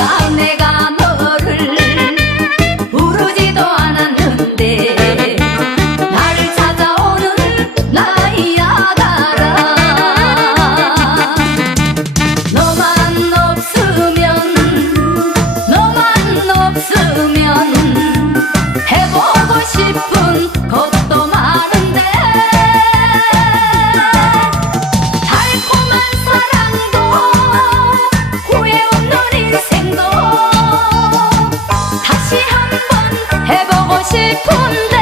네가 내가. 싶은데.